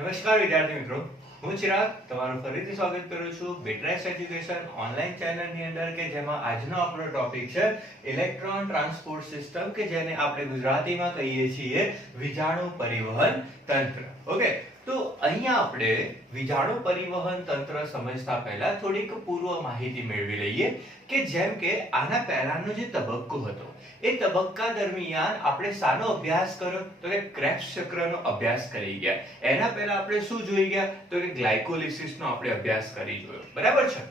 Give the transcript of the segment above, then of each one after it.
નમસ્કાર વિદ્યાર્થી મિત્રો, હું ચિરાગ તમારું ફરીથી સ્વાગત કરું છું બેટરેસ એજ્યુકેશન ઓનલાઈન ચેનલની અંદર કે જેમાં આજનો આપણો ટોપિક છે ઇલેક્ટ્રોન ટ્રાન્સપોર્ટ સિસ્ટમ કે જેને આપણે ગુજરાતીમાં કહીએ છીએ વિજાણુ પરિવહન તંત્ર. ઓકે, તો અહીંયા આપણે વિજાણુ પરિવહન તંત્ર સમજતા પહેલા થોડીક પૂર્વ માહિતી મેળવી લઈએ કે જેમ કે આના પહેલાનો જે તબક્કો હતો એ તબક્કા દરમિયાન આપણે શાનો અભ્યાસ કર્યો તો કે ક્રેબ્સ ચક્રનો અભ્યાસ કરી ગયા. એના પહેલા આપણે શું જોઈ ગયા તો કે ગ્લાયકોલિસિસનો આપણે અભ્યાસ કરી જોયો. બરાબર છે.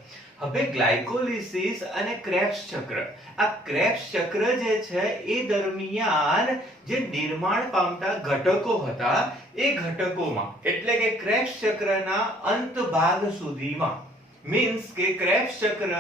હવે ગ્લાયકોલિસિસ અને ક્રેબ્સ ચક્ર, આ ક્રેબ્સ ચક્ર જે છે એ દરમિયાન જે નિર્માણ પામતા ઘટકો હતા એ ઘટકોમાં એટલે કે ક્રેબ્સ ચક્રના અંત ભાગ સુધીમાં મીન્સ કે ક્રેબ્સ ચક્ર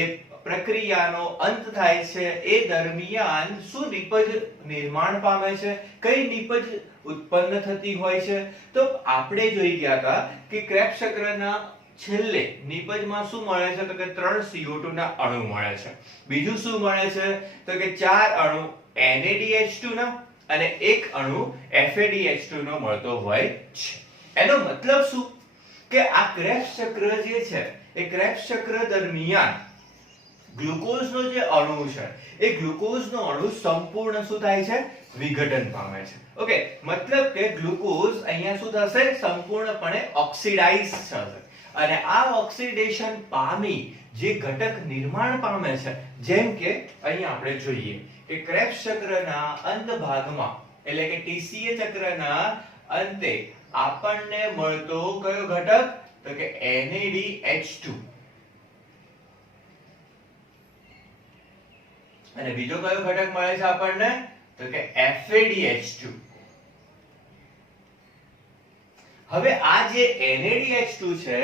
એ પ્રક્રિયાનો અંત થાય છે એ દરમિયાન શું નિપજ નિર્માણ પામે છે, કઈ નિપજ ઉત્પન્ન થતી હોય છે. તો આપણે જોઈ ગયા હતા કે ક્રેબ્સ ચક્રના છેલ્લે નિપજમાં શું મળે છે તો કે 3 CO2 ના અણુ મળે છે. બીજું શું મળે છે તો કે 4 અણુ NADH2 ના અને 1 અણુ FADH2 નો મળતો હોય છે. એનો મતલબ શું કે આ ક્રેબ્સ ચક્ર જે છે એ ક્રેબ્સ ચક્ર દરમિયાન ગ્લુકોઝનો જે અણુ છે એ ગ્લુકોઝનો અણુ સંપૂર્ણ શું થાય છે વિઘટન પામે છે. ઓકે, મતલબ કે ગ્લુકોઝ અહીંયા શું થશે સંપૂર્ણપણે ઓક્સિડાઇઝ થશે અને આ ઓક્સિડેશન પામી જે ઘટક નિર્માણ પામે છે જેમ કે અહીંયા આપણે જોઈએ કે ક્રેબ્સ ચક્રના અંત ભાગમાં એટલે કે TCA ચક્રના અંતે આપણને મળતો કયો ઘટક તો કે NADH2 અને બીજો કયો ઘટક મળે છે આપણને તો કે FADH2. હવે આ જે NADH2 છે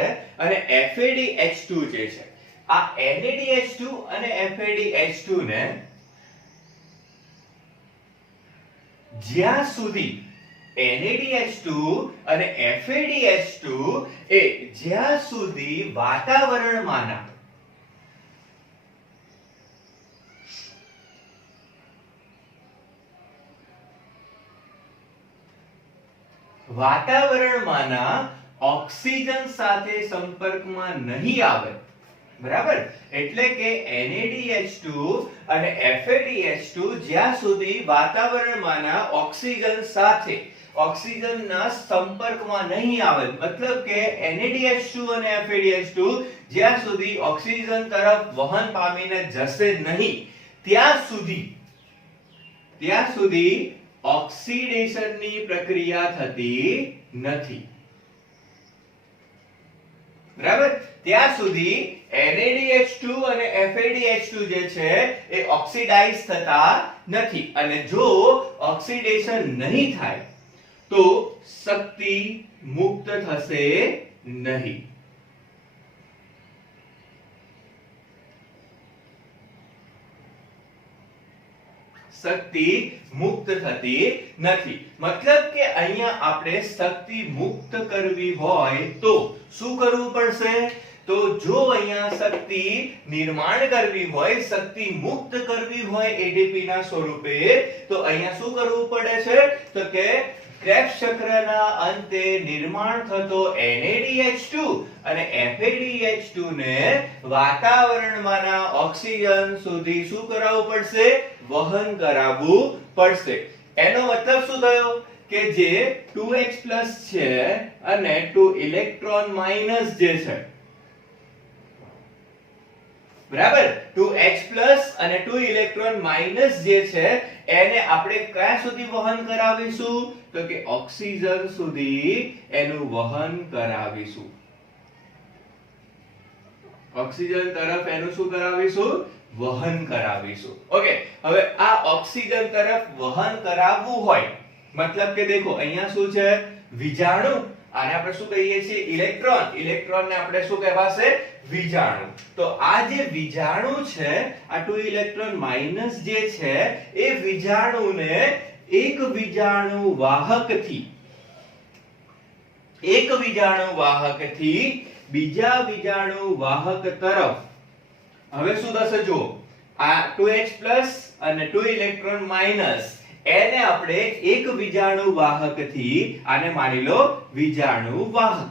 અને FADH2 જે છે આ NADH2 અને FADH2 ને જ્યાં સુધી NADH2 અને FADH2 એ જ્યાં સુધી વાતાવરણમાંના ઓક્સિજન સાથે સંપર્કમાં નહીં આવે, બરાબર, એટલે કે NADH2 અને FADH2 જ્યાં સુધી વાતાવરણમાંના ઓક્સિજન સાથે ઓક્સિજનના સંપર્કમાં નહીં આવે મતલબ કે NADH2 અને FADH2 જ્યાં સુધી ઓક્સિજન તરફ વહન પામીને જશે નહીં ત્યાં સુધી ઓક્સિડેશનની પ્રક્રિયા થતી નથી. બરાબર, ત્યાં સુધી NADH2 અને FADH2 જે છે એ ઓક્સિડાઇઝ થતા નથી અને જો ઓક્સિડેશન નહીં થાય તો શક્તિ મુક્ત થશે નહીં. શક્તિ મુક્ત થતી નથી. મતલબ કે અહીંયા આપણે શક્તિ મુક્ત કરવી હોય તો શું કરવું પડશે તો જો અહીંયા શક્તિ નિર્માણ કરવી હોય, શક્તિ મુક્ત કરવી હોય ADP ના સ્વરૂપે તો અહીંયા શું કરવું પડે છે તો કે ક્રેબ્સ ચક્રના અંતે નિર્માણ થતો NADH2 અને FADH2 ને વાતાવરણમાંના ઓક્સિજન સુધી શું કરાવવું પડશે વહન કરાવવું પડશે. એનો મતલબ શું થયો કે જે 2H+ છે અને 2 ઇલેક્ટ્રોન માઈનસ જે છે, બરાબર, 2H+ અને 2 ઇલેક્ટ્રોન માઈનસ જે છે એને આપણે કયા સુધી વહન કરાવીશું તો કે ઓક્સિજન સુધી એનું વહન કરાવીશું. ઓક્સિજન તરફ એનું શું કરાવીશું વહન કરાવીશું. ઓકે, હવે આ ઓક્સિજન તરફ વહન કરાવવું હોય મતલબ કે દેખો અહીંયા શું છે વિજાણુ આને આપણે શું કહીએ છીએ ઇલેક્ટ્રોન. ઇલેક્ટ્રોનને આપણે શું કહેવાશે વિજાણુ. તો આ જે વિજાણુ છે આ 2 ઇલેક્ટ્રોન માઈનસ જે છે એ વિજાણુને એક વિજાણુ વાહકથી બીજા વિજાણુ વાહક તરફ હવે શું થશે જો આ 2H+ અને 2 ઇલેક્ટ્રોન માઈનસ એને આપણે એક વીજાણુ વાહકથી, આને માની લો વીજાણુ વાહક,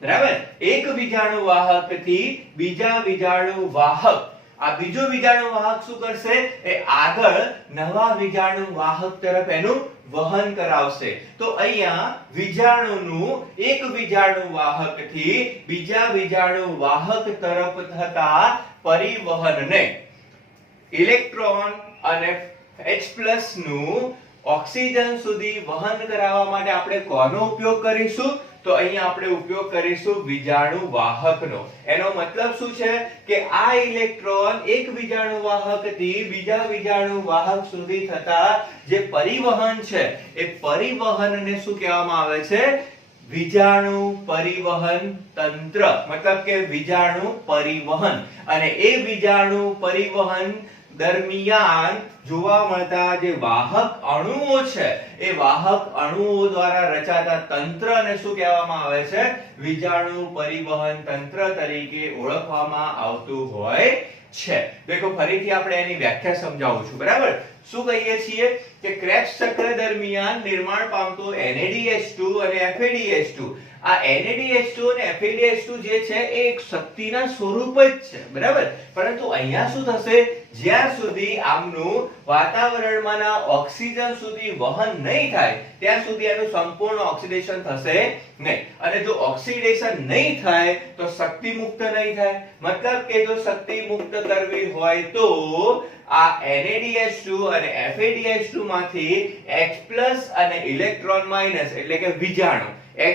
બરાબર, એક વીજાણુ વાહકથી બીજા વીજાણુ વાહક, આ બીજો વીજાણુ વાહક શું કરશે, એ આગળ નવા વીજાણુ વાહક તરફ એનું વહન કરાવશે. તો અહીંયા વીજાણુનું એક વીજાણુ વાહકથી બીજા વીજાણુ વાહક તરફ થતા પરિવહનને ઇલેક્ટ્રોન અને H+ નું ઓક્સિજન સુધી વહન કરાવવા માટે આપણે કોનો ઉપયોગ કરીશું? તો અહીંયા આપણે ઉપયોગ કરીશું વીજાણુ વાહકનો. એનો મતલબ શું છે કે આ ઇલેક્ટ્રોન એક વીજાણુ વાહકથી બીજા વીજાણુ વાહક સુધી થતા જે પરિવહન છે, એ પરિવહનને શું કહેવામાં આવે છે? વીજાણુ પરિવહન તંત્ર. મતલબ કે વીજાણુ પરિવહન. અને એ વીજાણુ પરિવહન દરમિયાન જોવા મળતા જે વાહક અણુઓ છે, એ વાહક અણુઓ દ્વારા રચાતા તંત્રને શું કહેવામાં આવે છે? વીજાણુ પરિવહન તંત્ર તરીકે ઓળખવામાં આવતું હોય છે. દેખો ફરીથી આપણે એની વ્યાખ્યા સમજાવું છું, બરાબર? શું કહીએ છીએ કે ક્રેબ્સ ચક્ર દરમિયાન નિર્માણ પામતો NADH2 અને FADH2, આ NADH2 અને FADH2 જે છે એ એક શક્તિના સ્વરૂપ જ છે, બરાબર? પરંતુ અહીંયા શું થશે? જ્યાં સુધી આમનું વાતાવરણમાંના ઓક્સિજન સુધી વહન નહીં થાય ત્યાં સુધી એનું સંપૂર્ણ ઓક્સિડેશન થશે નહીં. અને જો ઓક્સિડેશન નહીં થાય તો શક્તિ મુક્ત નહીં થાય. મતલબ કે જો શક્તિ મુક્ત કરવી હોય તો આ NADH2 અને FADH2 માંથી H+ અને ઇલેક્ટ્રોન માઇનસ એટલે કે વીજાણુ, H+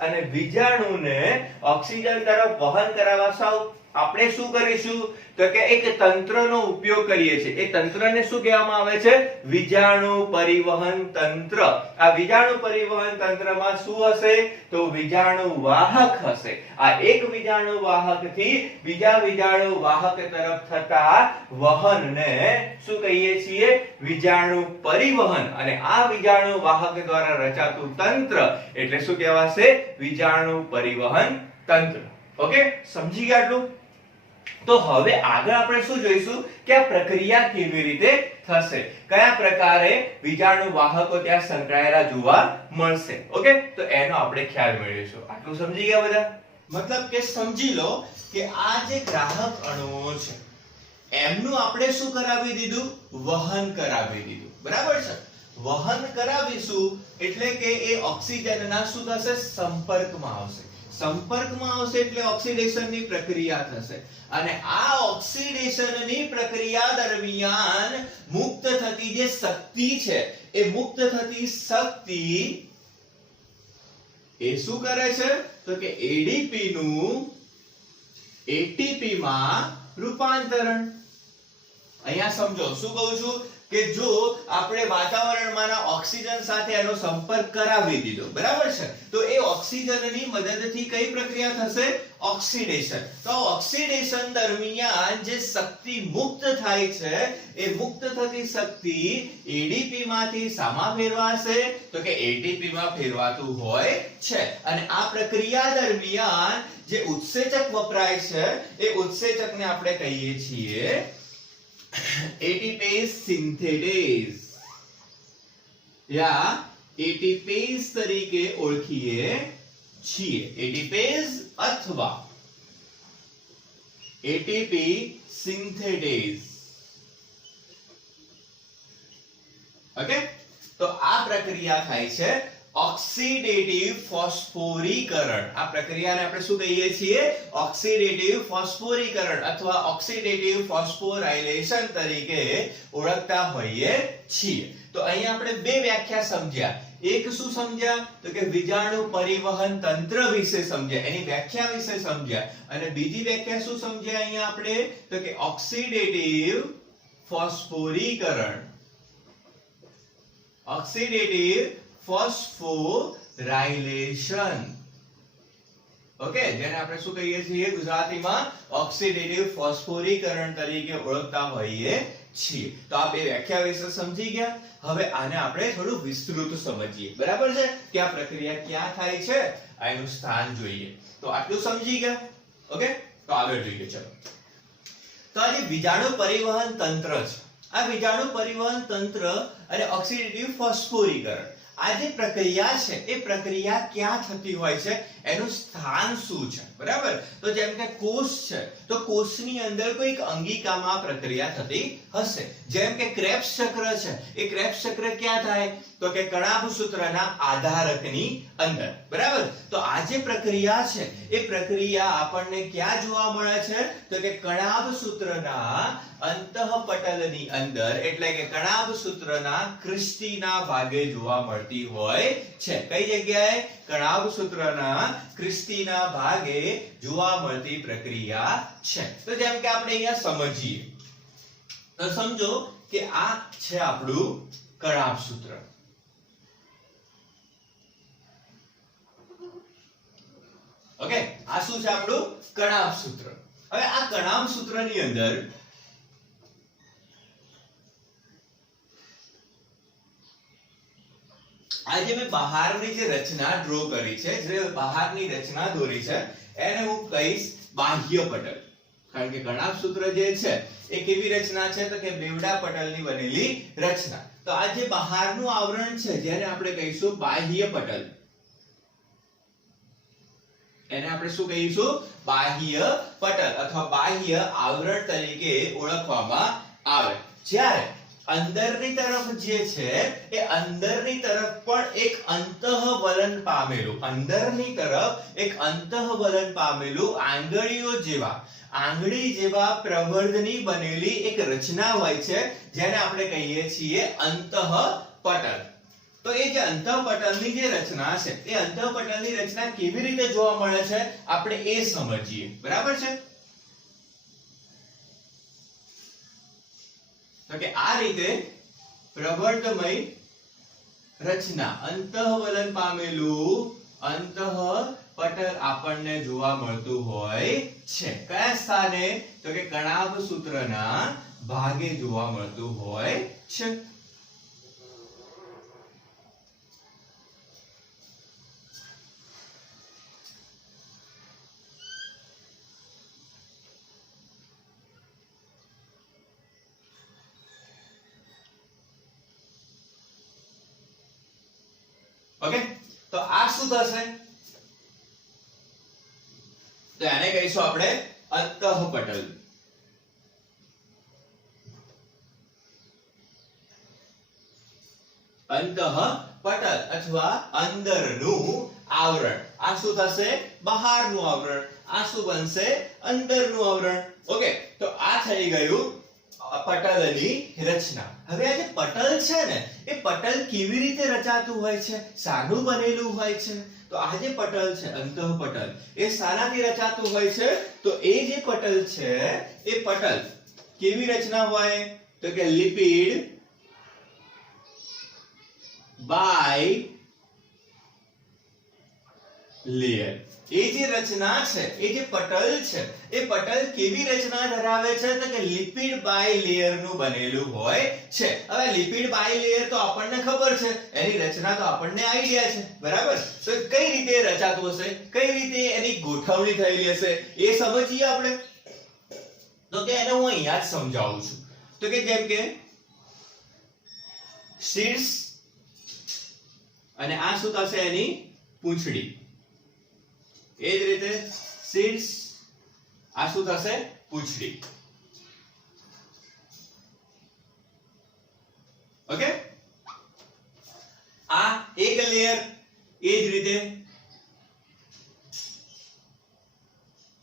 અને વીજાણુને ઓક્સિજન તરફ વહન કરાવવા સાવ આપણે શું કરીશું? તો કે એક તંત્રનો ઉપયોગ કરીએ છીએ. એ તંત્રને શું કહેવામાં આવે છે? વીજાણુ પરિવહન તંત્ર. આ વીજાણુ પરિવહન તંત્રમાં શું હશે? તો વીજાણુ વાહક હશે. આ એક વીજાણુ વાહકથી બીજા વીજાણુ વાહક તરફ થતા વહનને શું કહીએ છીએ? વીજાણુ પરિવહન. અને આ વીજાણુ વાહક દ્વારા રચાતું તંત્ર એટલે શું કહેવાશે? વીજાણુ પરિવહન તંત્ર. ઓકે, સમજી ગયા આટલું? તો હવે આગળ આપણે શું જોઈશું કે આ પ્રક્રિયા કેવી રીતે થશે, કયા પ્રકારે વીજાણુ વાહકો ત્યાં સંકળાયેલા જોવા મળશે. ઓકે, તો એનો આપણે ખ્યાલ મેળવીશું. આટલું સમજી ગયા બધા? મતલબ કે સમજી લો કે આ જે ગ્રાહક અણુઓ છે એમનું આપણે શું કરાવી દીધું? વહન કરાવી દીધું, બરાબર છે? વહન કરાવીશું એટલે કે એ ઓક્સિજનના શું થશે? સંપર્કમાં આવશે. સંપર્કમાં આવશે એટલે ઓક્સિડેશનની પ્રક્રિયા થશે. અને આ ઓક્સિડેશનની પ્રક્રિયા દરમિયાન મુક્ત થતી જે શક્તિ છે, એ મુક્ત થતી શક્તિ એ શું કરે છે? તો કે ADP નું ATP માં રૂપાંતરણ. અહીંયા સમજો શું કહું છું કે જો આપણે વાતાવરણમાંના ઓક્સિજન સાથે એનો સંપર્ક કરાવી દીધો, બરાબર છે, તો એ ઓક્સિજનની મદદથી કઈ પ્રક્રિયા થશે? ઓક્સિડેશન. તો ઓક્સિડેશન દરમિયાન જે શક્તિ મુક્ત થાય છે, એ મુક્ત થતી શક્તિ ADP માંથી શામાં ફેરવાશે? તો કે ATP માં ફેરવાતું હોય છે. અને આ પ્રક્રિયા દરમિયાન જે ઉત્સેચક વપરાય છે, એ ઉત્સેચકને આપણે કહીએ છીએ ATPase સિન્થેટેઝ યા ATPase તરીકે ઓળખીએ છીએ. ATPase અથવા ATP સિન્થેટેઝ. ઓકે, તો આ પ્રક્રિયા થાય છે ઓક્સિડેટિવ ફોસ્ફોરીકરણ. આ પ્રક્રિયાને આપણે શું કહીએ છીએ? ઓક્સિડેટિવ ફોસ્ફોરીકરણ અથવા ઓક્સિડેટિવ ફોસ્ફોરાયલેશન તરીકે ઓળખતા હોઈએ છીએ. તો અહીંયા આપણે બે વ્યાખ્યા સમજ્યા. એક શું સમજ્યા? તો કે વીજાણુ પરિવહન તંત્ર વિશે સમજ્યા, એની વ્યાખ્યા વિશે સમજ્યા. અને બીજી વ્યાખ્યા શું સમજ્યા અહીંયા આપણે? તો કે ઓક્સિડેટિવ ફોસ્ફોરીકરણ. Oxidative phosphorylation. ઓકે, જેને આપણે શું કહીએ છીએ ગુજરાતીમાં? ઓક્સિડેટિવ ફોસ્ફોરીકરણ તરીકે ઓળખતા હોઈએ છીએ. તો આ બે વ્યાખ્યા વિશે સમજી ગયા. હવે આને આપણે થોડું વિસ્તૃત સમજીએ, બરાબર છે? કે આ પ્રક્રિયા ક્યાં થાય છે, એનું સ્થાન જોઈએ. તો આટલું સમજી ગયા? ઓકે, તો આગળ જોઈએ. ચલો. તો આ જે વીજાણુ પરિવહન તંત્ર છે, આ વીજાણુ પરિવહન તંત્ર અને ઓક્સિડેટિવ ફોસ્ફોરીકરણ, આ જે પ્રક્રિયા છે એ પ્રક્રિયા ક્યાં થતી હોય છે, એનું સ્થાન શું છે, બરાબર? તો જેમ કે કોષ છે, તો કોષની અંદર કોઈક અંગિકામાં પ્રક્રિયા થતી હશે. જેમ કે ક્રેબ્સ ચક્ર છે, એ ક્રેબ્સ ચક્ર ક્યાં થાય? તો કે કણાભસૂત્રના આધારકની અંદર, બરાબર? તો આ જે પ્રક્રિયા છે એ પ્રક્રિયા આપણને ક્યાં જોવા મળે છે? તો કે કણાભસૂત્રના અંતઃપટલની અંદર, એટલે કે કણાભસૂત્રના ક્રિસ્ટીના ભાગે જોવા મળતી હોય છે. કઈ જગ્યાએ? કણાભસૂત્રના ક્રિસ્ટીના ભાગે જોવા મળતી પ્રક્રિયા છે. તો જેમ કે આપણે અહીંયા સમજીએ, તો સમજો કે આ છે આપણું કણાભસૂત્ર. ઓકે, આ શું છે? આપણું કણાભસૂત્ર. હવે આ કણાભસૂત્રની અંદર આજે મેં બહારની જે રચના ડ્રો કરી છે, જે બહારની રચના દોરી છે, એને હું કહીશ બાહ્ય પટલ. કારણ કે કણાભસૂત્ર જે છે એ કેવી રચના છે? તો કે બેવડા પટલની બનેલી રચના. તો આ જે બહારનું આવરણ છે જેને આપણે કહીશું બાહ્ય પટલ, એને આપણે શું કહીશું? બાહ્ય પટલ અથવા બાહ્ય આવરણ તરીકે ઓળખવામાં આવે. જ્યારે અંદરની તરફ જે છે એ અંદરની તરફ પણ એક અંતઃવલન પામેલું, અંદરની તરફ એક અંતઃવલન પામેલું આંગળી જેવા પ્રવર્ધની બનેલી એક રચના હોય છે, જેને આપણે કહીએ છીએ અંતઃપટલ. તો એ જે અંતઃપટલની જે રચના છે, એ અંતઃપટલની રચના કેવી રીતે જોવા મળે છે આપણે એ સમજીએ, બરાબર છે? તો કે આ રીતે પ્રવર્ધમય રચના, અંતઃવલન પામેલું અંતઃપટલ આપણને જોવા મળતું હોય છે. કયા સ્થાને? તો કે કણાભસૂત્રના ભાગે જોવા મળતું હોય છે. ઓકે, તો આ શું થશે? તો આને કહીશું આપણે અંતઃપટલ. અંતઃપટલ અથવા અંદરનું આવરણ. આ શું થશે? બહારનું આવરણ. આ શું બનશે? અંદરનું આવરણ. ઓકે, તો આ થઈ ગયું પટલની રચના. હવે આ જે પટલ છે ને, એ પટલ કેવી રીતે રચાતું હોય છે? શાનું બનેલું હોય છે? તો આ જે પટલ છે, અંતઃપટલ, એ શાનાથી રચાતું હોય છે? તો એ જે પટલ છે એ પટલ કેવી રચના હોય? તો કે લિપિડ બાય લેયર. એ જે રચના છે, એ જે પટલ છે, એ પટલ કેવી રચના ધરાવે છે? તો કે લિપિડ બાય લેયર નું બનેલું હોય છે. હવે લિપિડ બાય લેયર તો આપણને ખબર છે, એની રચના તો આપણને આઈડિયા છે, બરાબર? તો કઈ રીતે રચાતું હશે, કઈ રીતે એની ગોઠવણી થયેલી હશે એ સમજીએ આપણે. તો કે એને હું અહીંયા જ સમજાવું છું. તો કે જેમ કે શીર્ષ અને આ શું થશે? એની પૂંછડી. એ જ રીતે શીર્ષ, આ શું થશે? પૂંછડી. ઓકે, આ એક લેયર. એ જ રીતે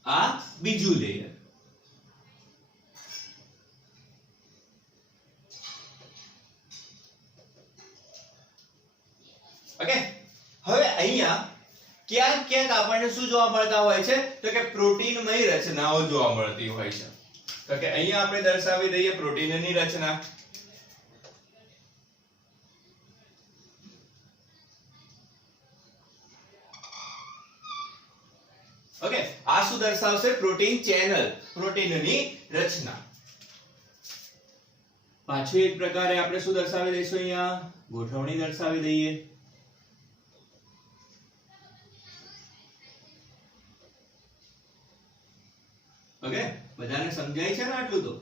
આ બીજું લેયર. ઓકે, હવે અહીંયા ક્યાંક ક્યાંક આપણને શું જોવા મળતા હોય છે? તો કે પ્રોટીનમય રચનાઓ જોવા મળતી હોય છે. તો કે અહીંયા આપણે દર્શાવી દઈએ પ્રોટીનની રચના. ઓકે, આ શું દર્શાવશે? પ્રોટીન ચેનલ, પ્રોટીનની રચના. પાછું એક પ્રકારે આપણે શું દર્શાવી દઈશું? અહીંયા ગોઠવણી દર્શાવી દઈએ. ઓકે, બધાને સમજાય છે ને આટલું તો?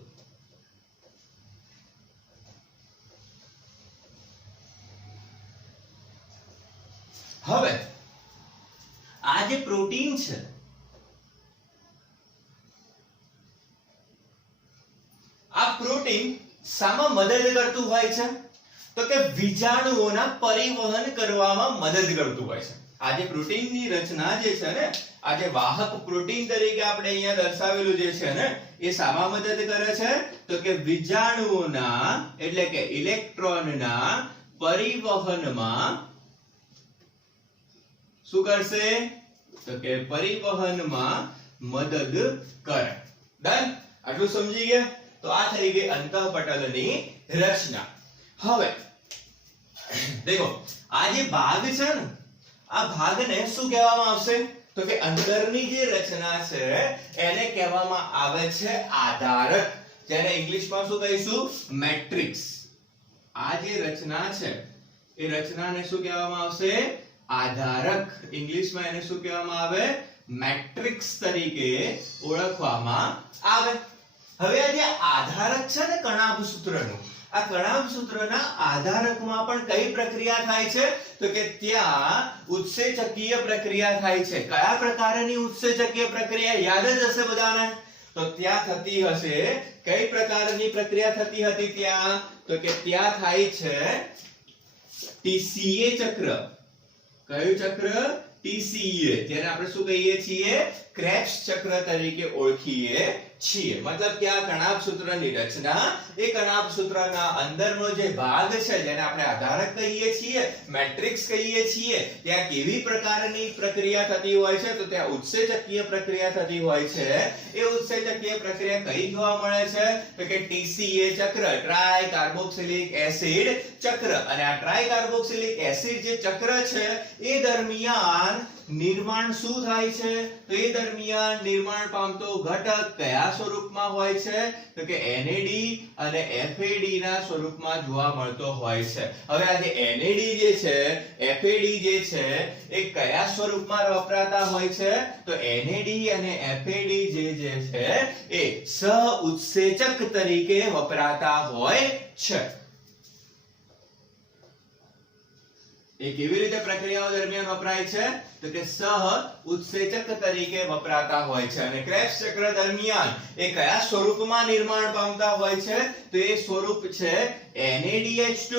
હવે આ જે પ્રોટીન છે, આ પ્રોટીન શામાં મદદ કરતું હોય છે? તો કે વિજાણુઓના પરિવહન કરવામાં મદદ કરતું હોય છે. આ જે પ્રોટીનની રચના જે છે ને, આ જે વાહક પ્રોટીન તરીકે આપણે અહીંયા દર્શાવેલું જે છે ને, એ શામાં મદદ કરે છે? તો કે વિજાણુઓના એટલે કે ઇલેક્ટ્રોનના પરિવહનમાં શું કરશે? તો કે પરિવહનમાં મદદ કરે. ડન? આટલું સમજી ગયા? તો આ થઈ ગઈ અંતઃપટલની રચના. હવે દેખો આ જે ભાગ છે ને, આ ભાગને શું કહેવામાં આવશે? તો કે અંદરની જે રચના છે એને કહેવામાં આવે છે આધારક, જેને ઇંગ્લિશમાં શું કહીશું? મેટ્રિક્સ. આ જે રચના છે એ રચનાને શું કહેવામાં આવશે? આધારક. ઇંગ્લિશમાં એને શું કહેવામાં આવે? મેટ્રિક્સ તરીકે ઓળખવામાં આવે. હવે આ જે આધારક છે ને કણાભ સૂત્રનું, આ કણાભ સૂત્રના આધારકમાં પણ કઈ પ્રક્રિયા થાય છે? તો કે ત્યાં ઉત્સેચકીય પ્રક્રિયા થાય છે. કયા પ્રકારની ઉત્સેચકીય પ્રક્રિયા? યાદ જ હશે બધાને. તો ત્યાં થતી હશે, કઈ પ્રકારની પ્રક્રિયા થતી હતી ત્યાં? તો કે ત્યાં થાય છે TCA ચક્ર. કયું ચક્ર? TCA, જેને આપણે શું કહીએ છીએ? ક્રેબ્સ ચક્ર તરીકે ઓળખીએ છીએ. મતલબ કે આ કણાભ સૂત્રની રચના, એ કણાભ સૂત્રના અંદરનો જે ભાગ છે જેને આપણે આધારક કહીએ છીએ, મેટ્રિક્સ કહીએ છીએ, ત્યાં કેવી પ્રકારની પ્રક્રિયા થતી હોય છે? તો ત્યાં ઉત્સેચકીય પ્રક્રિયા થતી હોય છે. એ ઉત્સેચકીય પ્રક્રિયા કઈ જોવા મળે છે? તો કે TCA ચક્ર, ટ્રાય કાર્બોક્સિલિક એસિડ ચક્ર. અને આ ટ્રાય કાર્બોક્સિલિક એસિડ જે ચક્ર છે એ દરમિયાન નિર્માણ શું થાય છે? તો એ દરમિયાન નિર્માણ પામતો ઘટક કયા સ્વરૂપમાં હોય છે? તો કે NAD અને FAD ના સ્વરૂપમાં જોવા મળતો હોય છે. હવે આ જે NAD જે છે, FAD જે છે, એ કયા સ્વરૂપમાં વપરાતા હોય છે? તો NAD અને FAD જે છે એ સહઉત્સેચક તરીકે વપરાતા હોય છે. એ કેવી રીતે પ્રક્રિયાઓ દરમિયાન વપરાય છે? તો કે સહ ઉત્સેચક તરીકે વપરાતા હોય છે. અને ક્રેબ્સ ચક્ર દરમિયાન એ કયા સ્વરૂપમાં નિર્માણ પામતા હોય છે? તો એ સ્વરૂપ છે NADH2.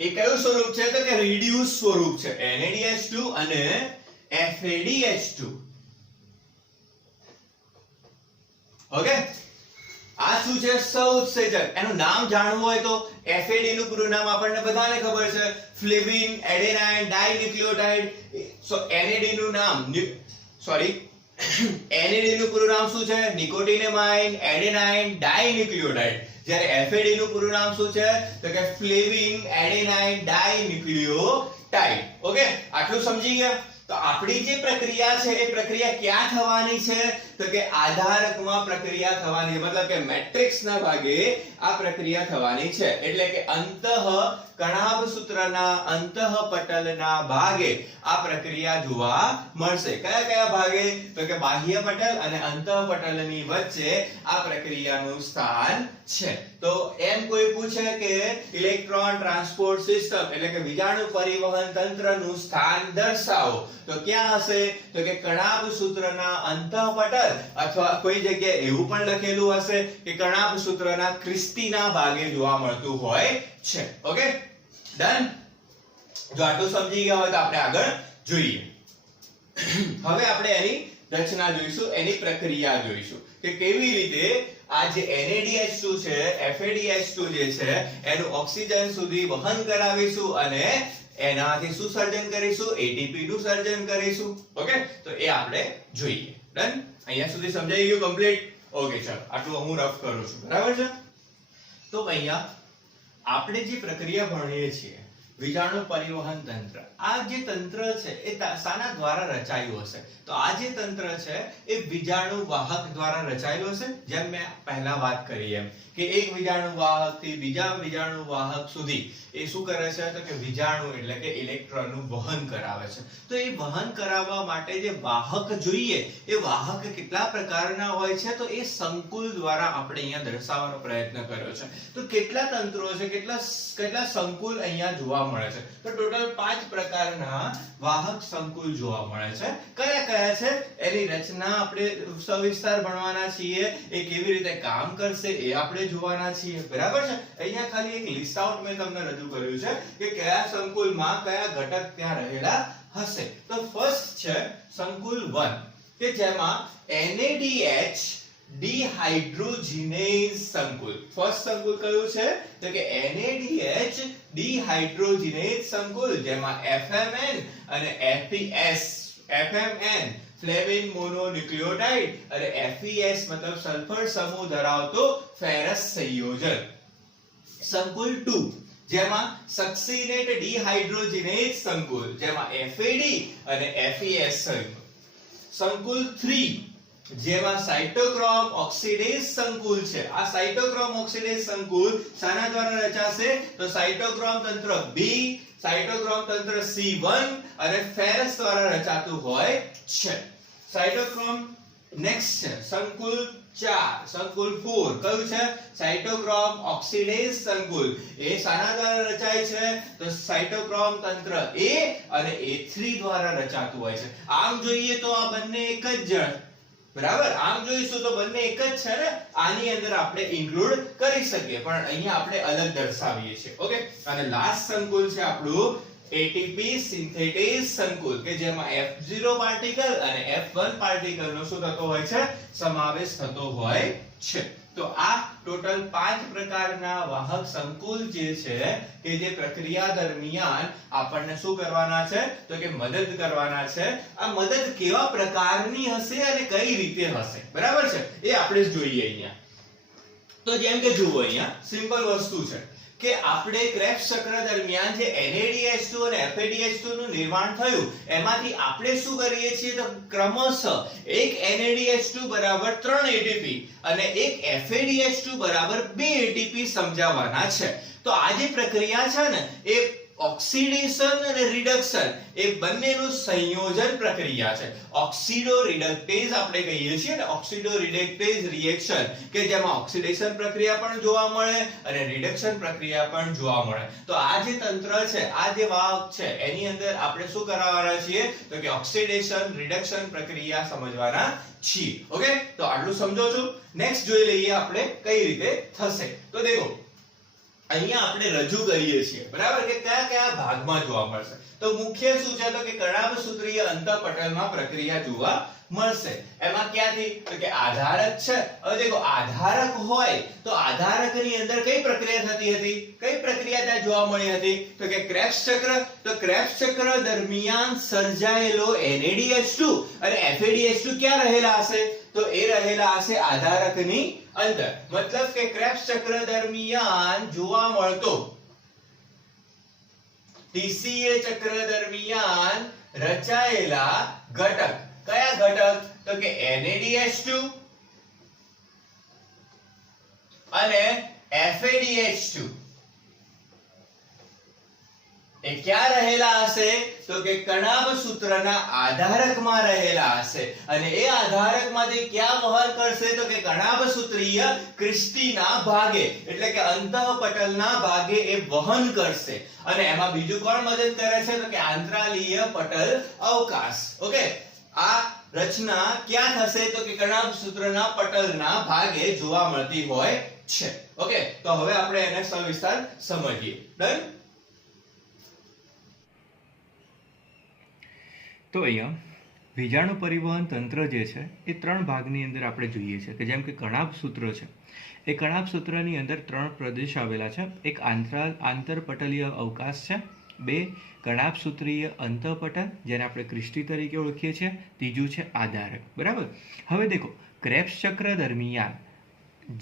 એ કયું સ્વરૂપ છે? તો કે રિડ્યુસ સ્વરૂપ છે. NADH2 અને FADH2. ઓકે, આ શું છે? સહઉત્સેચક. એનું નામ જાણવું હોય તો FAD નું પૂરું નામ આપણને બધાને ખબર છે, ફ્લેવિન એડેનાઇન ડાઇન્યુક્લિયોટાઇડ. સો NAD નું નામ NAD નું પૂરું નામ શું છે? નિકોટિનેમાઇન એડેનાઇન ડાઇન્યુક્લિયોટાઇડ. જ્યારે FAD નું પૂરું નામ શું છે? તો કે ફ્લેવિન એડેનાઇન ડાઇન્યુક્લિયોટાઇડ. ઓકે, આટલું સમજી ગયા? તો આપણી જે પ્રક્રિયા છે એ પ્રક્રિયા ક્યાં થવાની છે? તો કે આધારકમાં પ્રક્રિયા થવાની, મતલબ કે મેટ્રિક્સના ભાગે આ પ્રક્રિયા થવાની છે. એટલે કે અંતઃ કણાભ સૂત્રના અંતઃપટલના ભાગે આ પ્રક્રિયા જોવા મળશે. કયા કયા ભાગે? તો કે બાહ્ય પટલ અને અંતઃપટલની વચ્ચે આ પ્રક્રિયાનું સ્થાન છે. તો એમ કોઈ પૂછે કે ઇલેક્ટ્રોન ટ્રાન્સપોર્ટ સિસ્ટમ એટલે કે વિજાણુ પરિવહન તંત્રનું સ્થાન દર્શાવો, તો ક્યાં હશે? તો કે કણાભ સૂત્રના અંતઃપટલ, અથવા કોઈ જગ્યાએ એવું પણ લખેલું હશે કે કણાભ સૂત્રના ક્રિસ્ટીના ભાગે જોવા મળતું હોય છે. Okay, done? જો આટલું સમજી ગયા હોય તો આપણે આગળ જોઈએ. હવે આપણે એની રચના જોઈશું, એની પ્રક્રિયા જોઈશું કે કેવી રીતે આ જે NADH2 છે, FADH2 જે છે એનું ઓક્સિજન સુધી વહન કરાવીશું અને એનાથી શું સર્જન કરીશું? ATP નું સર્જન કરીશું. ઓકે, તો એ આપણે જોઈએ. ડન? અહીંયા સુધી સમજાઈ ગયું? કમ્પ્લીટ? ઓકે, ચાલો આટલું હું રફ કરું છું. બરાબર છે? તો અહીંયા આપણે જે પ્રક્રિયા ભણીએ છીએ વિજાણુ પરિવહન તંત્ર. આ જે તંત્ર છે એ શાના દ્વારા રચાયું હશે? તો આ જે તંત્ર છે એ વિજાણુ વાહક દ્વારા રચાયેલું હશે. જેમ મેં પહેલા વાત કરી એમ કે એક વિજાણુ વાહક થી બીજા વિજાણુ વાહક સુધી એ શું કરે છે? તો કે વિજાણુ એટલે કે ઇલેક્ટ્રોનનું વહન કરાવે છે. તો એ વહન કરાવવા માટે જે વાહક જોઈએ એ વાહક કેટલા પ્રકારના હોય છે? તો એ સંકુલ દ્વારા આપણે અહીંયા દર્શાવવાનો પ્રયત્ન કર્યો છે. તો કેટલા તંત્રો છે, કેટલા સંકુલ અહીંયા જોવા મળે છે? તો ટોટલ 5 પ્રકારના વાહક સંકુલ જોવા મળે છે. કયા કયા છે એની રચના આપણે સવિસ્તાર ભણવાના છીએ, એ કેવી રીતે કામ કરશે એ આપણે જોવાના છીએ. બરાબર છે? અહીંયા ખાલી એક લિસ્ટ આઉટ મેં તમને રજૂ કર્યું છે કે કયા સંકુલમાં કયા ઘટક ત્યાં રહેલા હશે. તો ફર્સ્ટ છે સંકુલ 1 કે જેમાં NADH ડિહાઇડ્રોજિનેઝ સંકુલ. ફર્સ્ટ સંકુલ કયું છે? તો કે NADH ડિહાઇડ્રોજિનેઝ સંકુલ, જેમાં FMN અને FES, FMN ફ્લેવિન મોનોન્યુક્લિયોટાઇડ અને FES મતલબ સલ્ફર સમૂહ ધરાવતો ફેરસ સંયોજન. સંકુલ 2 જેમાં સક્સિનેટ ડિહાઇડ્રોજિનેઝ સંકુલ, જેમાં FAD અને FES સંકુલ. સંકુલ 3 જેમાં સાઇટોક્રોમ ઓક્સિડેઝ સંકુલ છે. આ સાઇટોક્રોમ ઓક્સિડેઝ સંકુલ શાના દ્વારા રચાશે? તો સાઇટોક્રોમ તંત્ર B, સાઇટોક્રોમ તંત્ર C1 અને ફેરસ દ્વારા રચાતું હોય છે. સાઇટોક્રોમ નેક્સ્ટ છે સંકુલ 4, સંકુલ 4 કયું છે? સાઇટોક્રોમ ઓક્સિડેઝ સંકુલ. એ શાના દ્વારા રચાય છે? તો સાઇટોક્રોમ તંત્ર A અને A3 દ્વારા રચાતું હોય છે. આમ જોઈએ તો આ બંને એક જ જણ, બરાબર? આમ જોઈશું તો બંને એક જ છે ને, આની અંદર આપણે ઇન્ક્લુડ કરી શકીએ, પણ અહીંયા આપણે અલગ દર્શાવીએ છીએ. ઓકે, અને લાસ્ટ સંકુલ છે આપણું ATP સિન્થેટેઝ સંકુલ કે જેમાં F0 પાર્ટિકલ અને F1 પાર્ટિકલ નો શું થતો હોય છે? સમાવેશ થતો હોય છે. તો આ ટોટલ 5 પ્રકારના વાહક સંકુલ જે છે કે જે પ્રક્રિયા દરમિયાન આપણને શું કરવાના છે? તો કે મદદ કરવાના છે. આ મદદ કેવા પ્રકારની હશે અને કઈ રીતે હશે? બરાબર છે? એ આપણે જોઈએ અહીંયા. તો જેમ કે જુઓ, અહીંયા સિમ્પલ વસ્તુ છે કે આપણે ક્રેબ્સ ચક્ર દરમિયાન જે NADH2 અને FADH2 નું નિર્માણ થયું એમાંથી આપણે શું કરીએ છીએ? તો ક્રમશઃ એક NADH2 બરાબર 3 ATP અને એક FADH2 બરાબર 2 ATP સમજાવવાના છે. તો આ જે પ્રક્રિયા છે ને એ ઓક્સિડેશન અને રિડક્શન એ બંનેનું સંયોજન પ્રક્રિયા છે. ઓક્સિડો રિડક્ટેઝ આપણે કહીએ છીએ ને, ઓક્સિડો રિડક્ટેઝ રિએક્શન કે જેમાં ઓક્સિડેશન પ્રક્રિયા પણ જોવા મળે અને રિડક્શન પ્રક્રિયા પણ જોવા મળે. તો આ જે તંત્ર છે, આ જે વાહક છે એની અંદર આપણે શું કરાવવાના છીએ? તો કે ઓક્સિડેશન રિડક્શન પ્રક્રિયા સમજવાના છીએ. ઓકે, તો આટલું સમજો છો. નેક્સ્ટ જોઈ લઈએ આપણે કઈ રીતે થશે. તો દેખો અહીંયા આપણે રજૂ કરીએ છીએ, બરાબર, કે કયા કયા ભાગમાં જોવા મળશે. તો મુખ્ય શું છે? તો કે કણાભસૂત્રીય અંતઃપટલમાં પ્રક્રિયા જોવા મળશે. એમાં ક્યાંથી? તો કે આધારક છે. હવે દેખો આધારક હોય તો આધારકની અંદર કઈ પ્રક્રિયા થતી હતી? કઈ પ્રક્રિયા ત્યાં જોવા મળી હતી? તો કે ક્રેબ્સ ચક્ર. તો ક્રેબ્સ ચક્ર દરમિયાન સર્જાયેલો NADH2 અને FADH2 ક્યાં રહેલા હશે? તો એ રહેલા હશે આધારકની અંદર. મતલબ કે ક્રેબ્સ ચક્ર દરમિયાન જોવા મળતો TCA ચક્ર દરમિયાન રચાયેલા ઘટક, કયા ઘટક? તો કે NADH2 અને FADH2 એ ક્યાં રહેલા હશે? તો કે કણાભસૂત્રના આધારકમાં રહેલા હશે. અને એ આધારકમાંથી ક્યાં વહન કરશે? તો કે કણાભસૂત્રીય ક્રિસ્ટીના ભાગે એટલે કે અંતઃપટલના ભાગે એ વહન કરશે. અને એમાં બીજું કોણ મદદ કરે છે? તો કે આંતરાલીય પટલ અવકાશ. ઓકે, આ રચના ક્યાં થશે? તો કે કણાભસૂત્રના પટલના ભાગે જોવા મળતી હોય છે. ઓકે, તો હવે આપણે એને સવિસ્તાર સમજીએ. ડન? તો અહીંયા વિજાણુ પરિવહન તંત્ર જે છે એ 3 ભાગની અંદર આપણે જોઈએ છે કે જેમ કે કણાભસૂત્ર છે. એ કણાભસૂત્રની અંદર 3 પ્રદેશ આવેલા છે. એક આંતરપટલીય અવકાશ છે, 2 કણાભસૂત્રીય અંતઃપટલ જેને આપણે ક્રિસ્ટી તરીકે ઓળખીએ છીએ, ત્રીજું છે આધારક. બરાબર. હવે દેખો ક્રેબ્સ ચક્ર દરમિયાન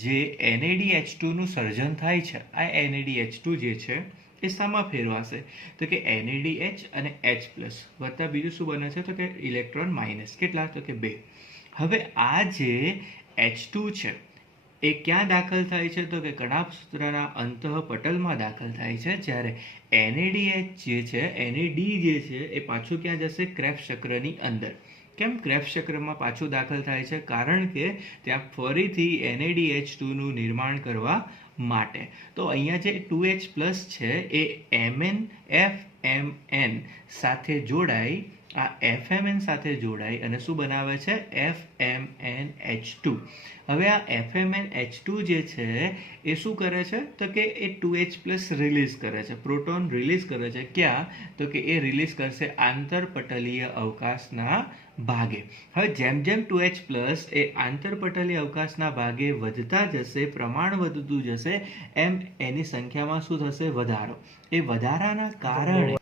જે NADH2 નું સર્જન થાય છે, આ NADH2 જે છે એ શામાં ફેરવાશે? તો કે NADH અને H પ્લસ વત્તા બીજું શું બને છે? તો કે ઇલેક્ટ્રોન માઇનસ. કેટલા? તો કે 2. હવે આ જે H2 છે એ ક્યાં દાખલ થાય છે? તો કે કણાભ સૂત્રના અંતઃપટલમાં દાખલ થાય છે. જ્યારે NADH જે છે, NAD જે છે એ પાછું ક્યાં જશે? ક્રેબ્સ ચક્રની અંદર. કેમ ક્રેબ્સ ચક્રમાં પાછું દાખલ થાય છે? કારણ કે ત્યાં ફરીથી NADH2 નું નિર્માણ કરવા માટે. તો અહીંયા જે 2H પ્લસ છે એ FMN સાથે જોડાઈ, આ FMN સાથે જોડાઈ અને શું બનાવે છે? FMNH2. હવે આ FMNH2 જે છે એ શું કરે છે? તો કે એ 2H પ્લસ રિલીઝ કરે છે, પ્રોટોન રિલીઝ કરે છે. ક્યાં? તો કે એ રિલીઝ કરશે આંતરપટલીય અવકાશના ભાગે. હવે જેમ જેમ 2H પ્લસ એ આંતરપટલીય અવકાશના ભાગે વધતા જશે, પ્રમાણ વધતું જશે, એમ એની સંખ્યામાં શું થશે? વધારો. એ વધારાના કારણે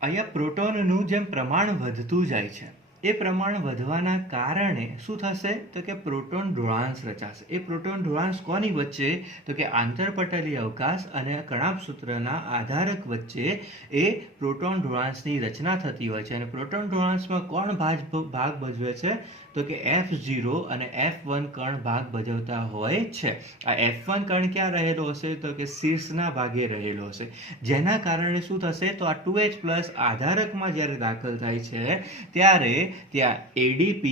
અહીંયા પ્રોટોનનું જેમ પ્રમાણ વધતું જાય છે, એ પ્રમાણ વધવાના કારણે શું થશે? તો કે પ્રોટોન ઢોળાંશ રચાશે. એ પ્રોટોન ઢોળાંશ કોની વચ્ચે? તો કે આંતરપટલીય અવકાશ અને કણાભ સૂત્રના આધારક વચ્ચે એ પ્રોટોન ઢોળાંશની રચના થતી હોય છે. અને પ્રોટોન ઢોળાંશમાં કોણ ભાગ ભજવે છે? તો કે F0 અને F1 કણ ભાગ ભજવતા હોય છે. આ F1 કણ ક્યાં રહેલો હશે? તો કે શીર્ષના ભાગે રહેલો હશે. જેના કારણે શું થશે? તો આ 2H પ્લસ આધારકમાં જ્યારે દાખલ થાય છે ત્યારે ત્યાં ADP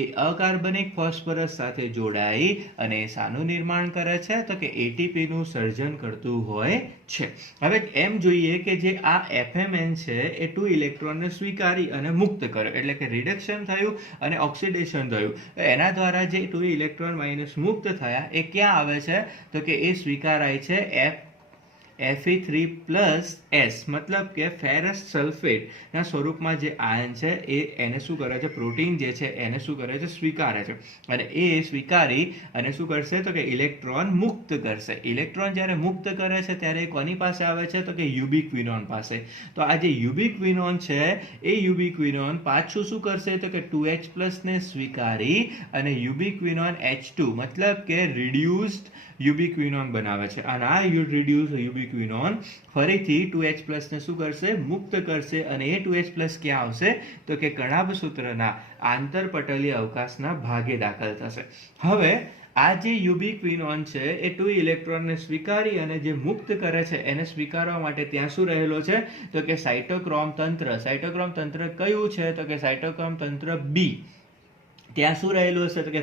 એ અકાર્બનિક ફોસ્ફરસ સાથે જોડાઈ અને શાનું નિર્માણ કરે છે? તો કે ATP નું સર્જન કરતું હોય છે. હવે એમ જોઈએ કે જે આ FMN છે એ 2 ઇલેક્ટ્રોનને સ્વીકારી અને મુક્ત કર્યો, એટલે કે રિડક્શન થયું અને ઓક્સિડેશન થયું. એના દ્વારા જે 2 ઇલેક્ટ્રોન માઇનસ મુક્ત થયા એ ક્યાં આવે છે? તો કે એ સ્વીકારાય છે Fe3+S, મતલબ કે ફેરસ સલ્ફેટ ના સ્વરૂપમાં જે આયન છે એ એને શું કરે છે? પ્રોટીન જે છે એને શું કરે છે? સ્વીકારે છે. અને એ સ્વીકારી અને શું કરશે? તો કે ઇલેક્ટ્રોન મુક્ત કરશે. ઇલેક્ટ્રોન જ્યારે મુક્ત કરે છે ત્યારે કોની પાસે આવે છે? તો કે યુબિક્વિનોન પાસે. તો આ જે યુબિક્વિનોન છે એ યુબિક્વિનોન પાછું શું કરશે? તો કે 2H પ્લસ ને સ્વીકારી અને યુબિક્વિનોન H2 મતલબ કે રિડ્યુસ્ડ યુબિક્વિનોન બનાવે છે. અને આ રિડ્યુસ યુબિક્વિનોન ફરીથી 2H પ્લસ ને શું કરશે? મુક્ત કરશે. અને એ 2H પ્લસ ક્યાં આવશે? તો કે કણાભ સૂત્રના આંતરપટલીય અવકાશના ભાગે દાખલ થશે. હવે આ જે યુબિક્વિનોન છે એ 2 ઇલેક્ટ્રોનને સ્વીકારી અને જે મુક્ત કરે છે એને સ્વીકારવા માટે ત્યાં શું રહેલો છે? તો કે સાયટોક્રોમ તંત્ર. સાયટોક્રોમ તંત્ર કયું છે? તો કે સાયટોક્રોમ તંત્ર B. ત્યાં શું રહેલું હશે? તો કે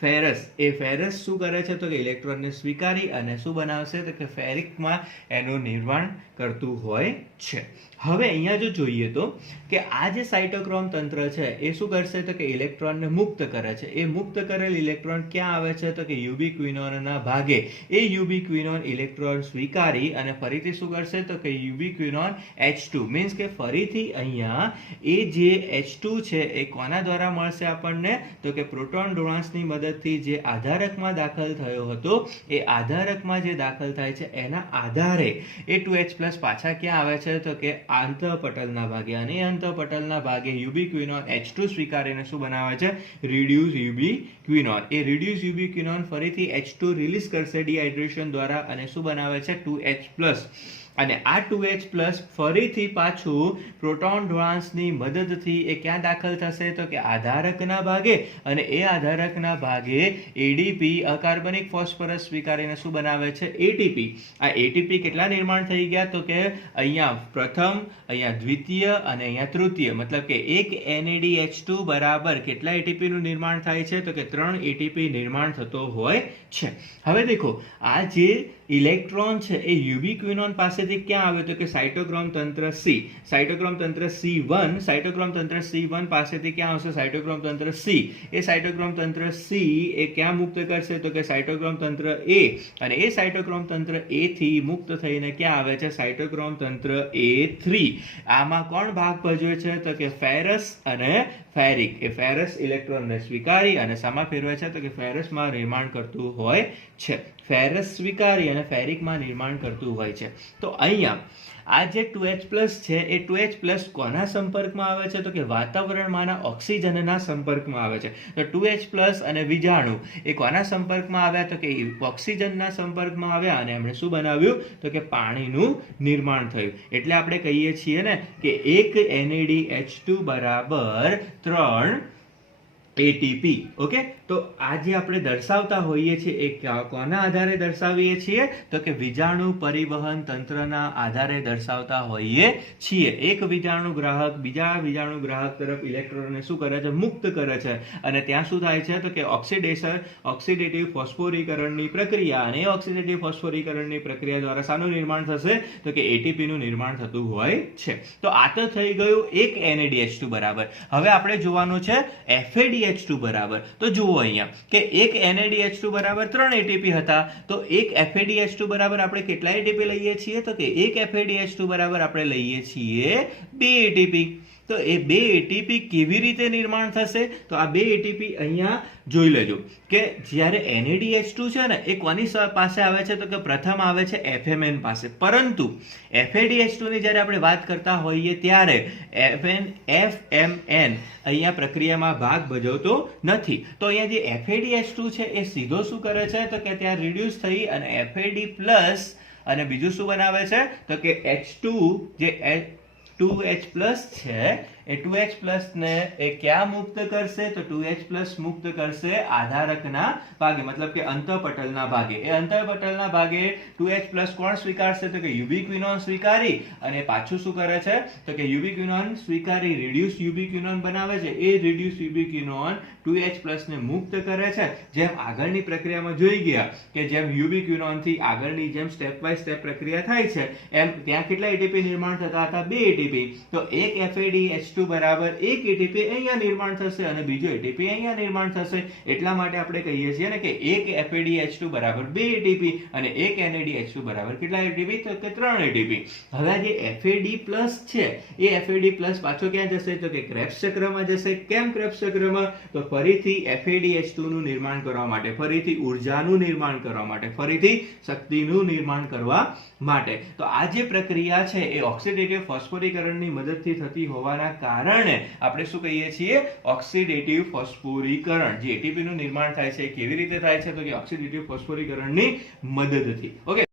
ફેરસ. એ ફેરસ શું કરે છે? તો કે ઇલેક્ટ્રોનને સ્વીકારી અને શું બનાવશે? તો કે ફેરિકમાં એનું નિર્માણ કરતું હોય છે. હવે અહીંયા જો જોઈએ તો કે આ જે સાયટોક્રોમ તંત્ર છે એ શું કરશે? તો કે ઇલેક્ટ્રોનને મુક્ત કરે છે. એ મુક્ત કરેલ ઇલેક્ટ્રોન ક્યાં આવે છે? તો કે યુબિક્વિનોનના ભાગે. એ યુબિક્વિનોન ઇલેક્ટ્રોન સ્વીકારી અને ફરીથી શું કરશે? તો કે યુબિક્વિનોન H2 મીન્સ કે ફરીથી અહીંયા એ જે H2 છે એ કોના દ્વારા મળશે આપણને? તો કે પ્રોટોન ઢોળાંશની મદદથી જે આધારકમાં દાખલ થયો હતો એ આધારકમાં જે દાખલ થાય છે એના આધારે એ 2H પ્લસ પાછા ક્યાં આવે છે? તો કે આંતરપટલના ભાગે. અને એ આંતરપટલના ભાગે યુબિક્વિનોન H2 સ્વીકારીને શું બનાવે છે? રિડ્યુસ યુબિક્વિનોન. એ રિડ્યુસ યુબિક્વિનોન ફરીથી H2 રિલીઝ કરશે ડિહાઇડ્રેશન દ્વારા અને શું બનાવે છે? 2H plus. અને આ 2H પ્લસ ફરીથી પાછું પ્રોટોન ઢોળાંશની મદદથી એ ક્યાં દાખલ થશે? તો કે આધારકના ભાગે. અને એ આધારકના ભાગે ADP અકાર્બનિક ફોસ્ફરસ સ્વીકારીને શું બનાવે છે? ATP. આ ATP કેટલા નિર્માણ થઈ ગયા? તો કે અહીંયા પ્રથમ, અહીંયા દ્વિતીય અને અહીંયા તૃતીય. મતલબ કે એક NADH2 બરાબર કેટલા ATP નું નિર્માણ થાય છે? તો કે 3 ATP નિર્માણ થતો હોય છે. હવે દેખો આ જે ઇલેક્ટ્રોન છે એ યુબિક્વિનોન પાસેથી ક્યાં આવે? તો કે સાયટોક્રોમ તંત્ર C. સાયટોક્રોમ તંત્ર C1. સાયટોક્રોમ તંત્ર C1 પાસેથી ક્યાં આવશે? સાયટોક્રોમ તંત્ર C. એ સાયટોક્રોમ તંત્ર C એ ક્યાં મુક્ત કરશે? તો કે સાયટોક્રોમ તંત્ર A. અને એ સાયટોક્રોમ તંત્ર A થી મુક્ત થઈને ક્યાં આવે છે? સાયટોક્રોમ તંત્ર A3. આમાં કોણ ભાગ ભજવે છે? તો કે ફેરસ અને ફેરિક. એ ફેરસ ઇલેક્ટ્રોનને સ્વીકારી અને શામાં ફેરવે છે? તો કે ફેરસમાં નિર્માણ કરતું હોય છે. ફેરસ સ્વીકારી અને ફેરિકમાં નિર્માણ કરતું હોય છે. તો તો અહીંયા આ જે 2H+ છે એ 2H+ કોના સંપર્કમાં આવે છે? તો કે વાતાવરણમાંના ઓક્સિજનના સંપર્કમાં આવે છે. તો 2H+ અને વીજાણુ એ કોના સંપર્કમાં આવ્યા? તો કે ઓક્સિજનના સંપર્કમાં આવ્યા અને એમણે શું બનાવ્યું? તો કે પાણીનું નિર્માણ થયું. એટલે આપણે કહીએ છીએ ને કે એક NaDH2 બરાબર 3 ATP. ઓકે, તો આ જે આપણે દર્શાવતા હોઈએ છીએ એ કોના આધારે દર્શાવીએ છીએ? તો કે વીજાણુ પરિવહન તંત્રના આધારે દર્શાવતા હોઈએ છીએ. એક વિજાણુ ગ્રાહક બીજા વિજાણુ ગ્રાહક તરફ ઇલેક્ટ્રોનને શું કરે છે? મુક્ત કરે છે. અને ત્યાં શું થાય છે? તો કે ઓક્સિડેટિવ ફોસ્ફોરીકરણની પ્રક્રિયા, અને ઓક્સિડેટિવ ફોસ્ફોરીકરણની પ્રક્રિયા દ્વારા શાનું નિર્માણ થશે? તો કે ATP નું નિર્માણ થતું હોય છે. તો આ તો થઈ ગયું એક NaDH2 બરાબર. હવે આપણે જોવાનું છે FADH2 બરાબર. તો જુઓ અહીંયા કે એક NaDH2 બરાબર 3 ATP હતા, તો એક FADH2 બરાબર આપણે કેટલા ATP લઈએ છીએ? તો કે એક FADH2 બરાબર આપણે લઈએ છીએ 2 ATP. તો એ 2 ATP કેવી રીતે નિર્માણ થશે? તો આ 2 ATP અહીંયા જોઈ લેજો કે જ્યારે NaDH2 છે ને એ કોની પાસે આવે છે? તો કે પ્રથમ આવે છે FMN પાસે. પરંતુ FADH2 ની જ્યારે આપણે વાત કરતા હોઈએ ત્યારે FMN અહીંયા પ્રક્રિયામાં ભાગ ભજવતો નથી. તો અહીંયા જે FADH2 છે એ સીધો શું કરે છે? તો કે ત્યાં રિડ્યુસ થઈ અને FAD+ અને બીજું શું બનાવે છે? તો કે H2 જે 2H+ છે એ 2H+ ને એ ક્યાં મુક્ત કરશે? તો 2H+ મુક્ત કરશે આધારકના ભાગે, મતલબ કે અંતઃપટલના ભાગે. એ અંતઃપટલના ભાગે 2H+ કોણ સ્વીકારશે? તો કે યુબિક્વિનોન સ્વીકારી અને પાછું શું કરે છે? તો કે યુબિક્વિનોન સ્વીકારી રિડ્યુસ યુબિક્વિનોન બનાવે છે. એ રિડ્યુસ યુબિક્વિનોન 2H+ ને મુક્ત કરે છે. જેમ આગળની પ્રક્રિયામાં જોઈ ગયા કે જેમ યુબિક્વિનોન થી આગળની જેમ સ્ટેપ બાય સ્ટેપ પ્રક્રિયા થાય છે એમ ત્યાં કેટલા ATP નિર્માણ થતા હતા? 2 ATP. તો એક FADH2 બરાબર 1 ATP અહીંયા નિર્માણ થશે અને બીજો ATP અહીંયા નિર્માણ થશે. એટલા માટે આપણે કહીએ છીએ ને કે એક FADH2 બરાબર 2 ATP અને એક NaDH2 બરાબર કેટલા ATP? તો કે 3 ATP. હવે જે FAD+ છે એ FAD+ પાછો ક્યાં જશે? તો કે ક્રેબ્સ ચક્રમાં જશે. કેમ ક્રેબ્સ ચક્રમાં? તો ફરીથી FADH2 નું નિર્માણ કરવા માટે, ફરીથી ઉર્જાનું નિર્માણ કરવા માટે, ફરીથી શક્તિનું નિર્માણ કરવા માટે. તો આ જે પ્રક્રિયા છે એ ઓક્સિડેટિવ ફોસ્ફોરીકરણની મદદથી થતી હોવાના કારણે આપણે શું કહીએ છીએ? ઓક્સિડેટિવ ફોસ્ફોરીકરણ. જે ATP નું નિર્માણ થાય છે કેવી રીતે થાય છે? તો કે ઓક્સિડેટિવ ફોસ્ફોરીકરણની મદદથી. ઓકે.